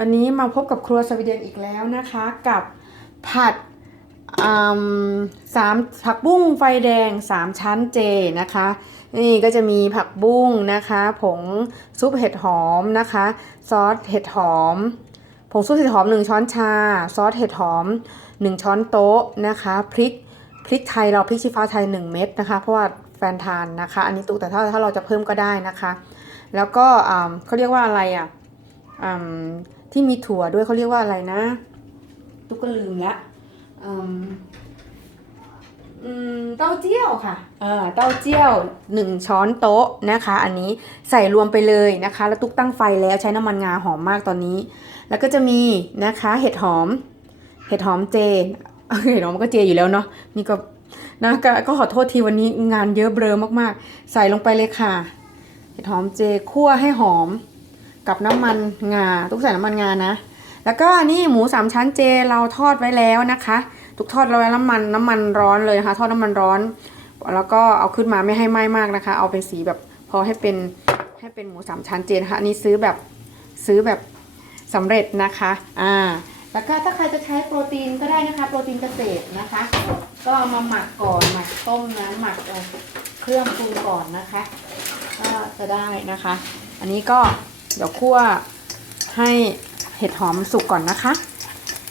วันนี้มาพบกับครัวสวีเดนอีกแล้วนะคะกับผัดสามผักบุ้งไฟแดง 3 ชั้นเจนะคะ นี่ก็จะมีผักบุ้งนะคะ ผงซุปเห็ดหอมนะคะ ซอสเห็ดหอม ผงซุปเห็ดหอม 1 ช้อนชา ซอสเห็ดหอม 1 ช้อนโต๊ะนะคะพริกพริกไทยเราพริกชี้ฟ้าไทย 1 เม็ดนะคะ เพราะว่าแฟนทานนะคะ อันนี้ตุกแต่ถ้าถ้าเราจะเพิ่มก็ได้นะคะ แล้วก็เขาเรียกว่าอะไรอะ ที่มีถั่วด้วยเขาเรียกว่าอะไรนะ ตุ๊กก็ลืมละอืมอืมเต้าเจี้ยวค่ะ เออเต้าเจี้ยวหนึ่งช้อนโต๊ะนะคะ อันนี้ใส่รวมไปเลยนะคะ แล้วตุ๊กตั้งไฟแล้วใช้น้ำมันงาหอมมากตอนนี้ แล้วก็จะมีนะคะเห็ดหอม เห็ดหอมเจเอ้ยเห็ดหอมมันก็เจอยู่แล้วเนาะ นี่ก็นะก็ก็ขอโทษทีวันนี้งานเยอะเบลอมากๆ ใส่ลงไปเลยค่ะ เห็ดหอมเจคั่วให้หอม กับน้ำมันงาทุกใส่น้ำมันงานะ แล้วก็นี่หมูสามชั้นเจเราทอดไว้แล้วนะคะ ทุกทอดเราไว้น้ำมันน้ำมันร้อนเลยนะคะ ทอดน้ำมันร้อน แล้วก็เอาขึ้นมาไม่ให้ไหม้มากนะคะ เอาเป็นสีแบบพอให้เป็นให้เป็นหมูสามชั้นเจนะคะอันนี้ซื้อแบบซื้อแบบสำเร็จนะคะอ่าแล้วก็ถ้าใครจะใช้โปรตีนก็ได้นะคะ โปรตีนเกษตรนะคะ ก็มาหมักก่อนหมักต้มน้ำหมักเครื่องปรุงก่อนนะคะ ก็จะได้นะคะ อันนี้ก็ เดี๋ยวคั่วให้เห็ดหอมสุกก่อนนะคะ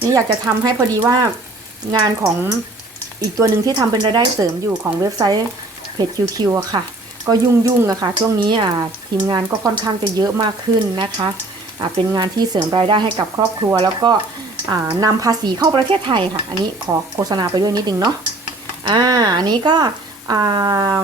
นี่อยากจะทำให้พอดีว่างานของอีกตัวหนึ่งที่ทำเป็นรายได้เสริมอยู่ของเว็บไซต์เพจ QQ อะค่ะ ก็ยุ่งยุ่งอะค่ะ ช่วงนี้ทีมงานก็ค่อนข้างจะเยอะมากขึ้นนะคะเป็นงานที่เสริมรายได้ให้กับครอบครัว แล้วก็อ่านำภาษีเข้าประเทศไทยค่ะ อันนี้ขอโฆษณาไปด้วยนิดนึงเนาะอ่าอันนี้ก็อ่า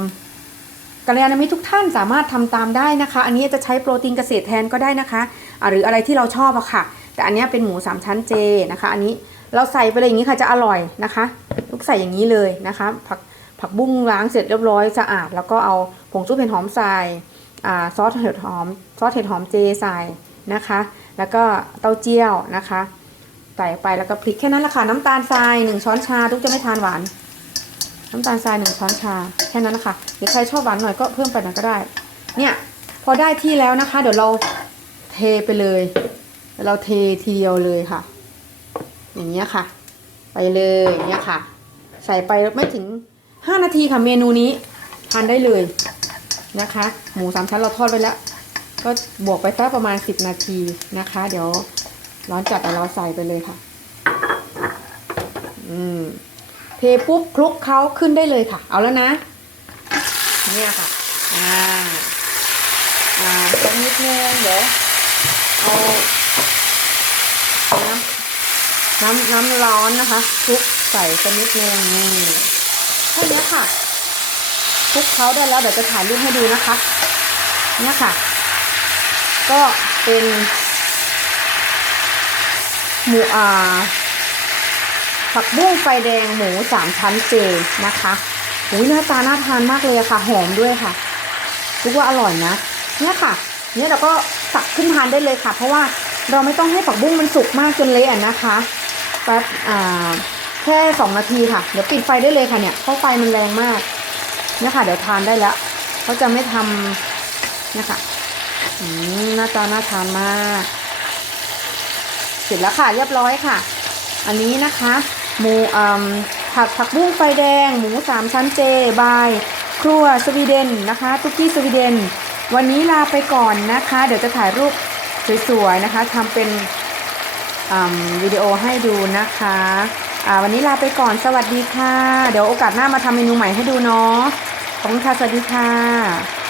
กัลยาณมิตรทุกท่านสามารถทำตามได้นะคะ อันนี้จะใช้โปรตีนเกษตรแทนก็ได้นะคะ หรืออะไรที่เราชอบอะค่ะ แต่อันนี้เป็นหมูสามชั้นเจนะคะ อันนี้เราใส่ไปเลยอย่างนี้ค่ะจะอร่อยนะคะทุกใส่อย่างนี้เลยนะคะผักผักบุ้งล้างเสร็จเรียบร้อยสะอาด แล้วก็เอาผงชูรสเห็ดหอมใส่ซอสเห็ดหอมซอสเห็ดหอมเจใส่นะคะ แล้วก็เต้าเจี้ยวนะคะใส่ไปแล้วก็พริกแค่นั้นแหละค่ะน้ำตาลทรายหนึ่งช้อนชาทุกจะไม่ทานหวาน น้ำตาลทรายหนึ่งช้อนชาแค่นั้นนะคะหรือใครชอบหวานหน่อยก็เพิ่มไปหน่อยก็ได้ เนี่ยพอได้ที่แล้วนะคะ เดี๋ยวเราเทไปเลยเราเททีเดียวเลยค่ะ อย่างเงี้ยค่ะ ไปเลยอย่างเงี้ยค่ะ ใส่ไปไม่ถึง 5 นาทีค่ะเมนูนี้ทานได้เลยนะคะ หมูสามชั้นเราทอดไว้แล้ว ก็บวกไปสักประมาณ 10 นาทีนะคะ เดี๋ยวร้อนจัดแต่เราใส่ไปเลยค่ะ อืม เทปุ๊บคลุกเขาขึ้นได้เลยค่ะ เอาแล้วนะ เนี่ยค่ะ อ่า อ่าสักนิดนึงเดี๋ยวเอาน้ำน้ำน้ำร้อนนะคะคลุกใส่สักนิดนึงนี่แค่นี้ค่ะคลุกเขาได้แล้วเดี๋ยวจะถ่ายรูปให้ดูนะคะ เนี่ยค่ะ ก็เป็นหมูอ่า ผักบุ้งไฟแดงหมูสามชั้นเจนะคะอุ้ยหน้าตาน่าทานมากเลยค่ะ หอมด้วยค่ะรู้ว่าอร่อยนะ เนี่ยค่ะ เนี่ยเราก็ตักขึ้นทานได้เลยค่ะ เพราะว่าเราไม่ต้องให้ผักบุ้งมันสุกมากจนเละนะคะแป๊บอ่าแค่สองนาทีค่ะ เดี๋ยวปิดไฟได้เลยค่ะเนี่ยเพราะไฟมันแรงมากเนี่ยค่ะเดี๋ยวทานได้แล้วเขาจะไม่ทำเนี่ยค่ะหน้าตาน่าทานมาก เสร็จแล้วค่ะเรียบร้อยค่ะ อันนี้นะคะ หมูผัดผักบุ้งไฟแดง หมูสามชั้นเจ บาย ครัวสวีเดนนะคะ ทุกที่สวีเดน วันนี้ลาไปก่อนนะคะ เดี๋ยวจะถ่ายรูปสวยๆนะคะทำเป็นวิดีโอให้ดูนะคะวันนี้ลาไปก่อนสวัสดีค่ะ เดี๋ยวโอกาสหน้ามาทำเมนูใหม่ให้ดูเนาะขอบคุณค่ะ สวัสดีค่ะ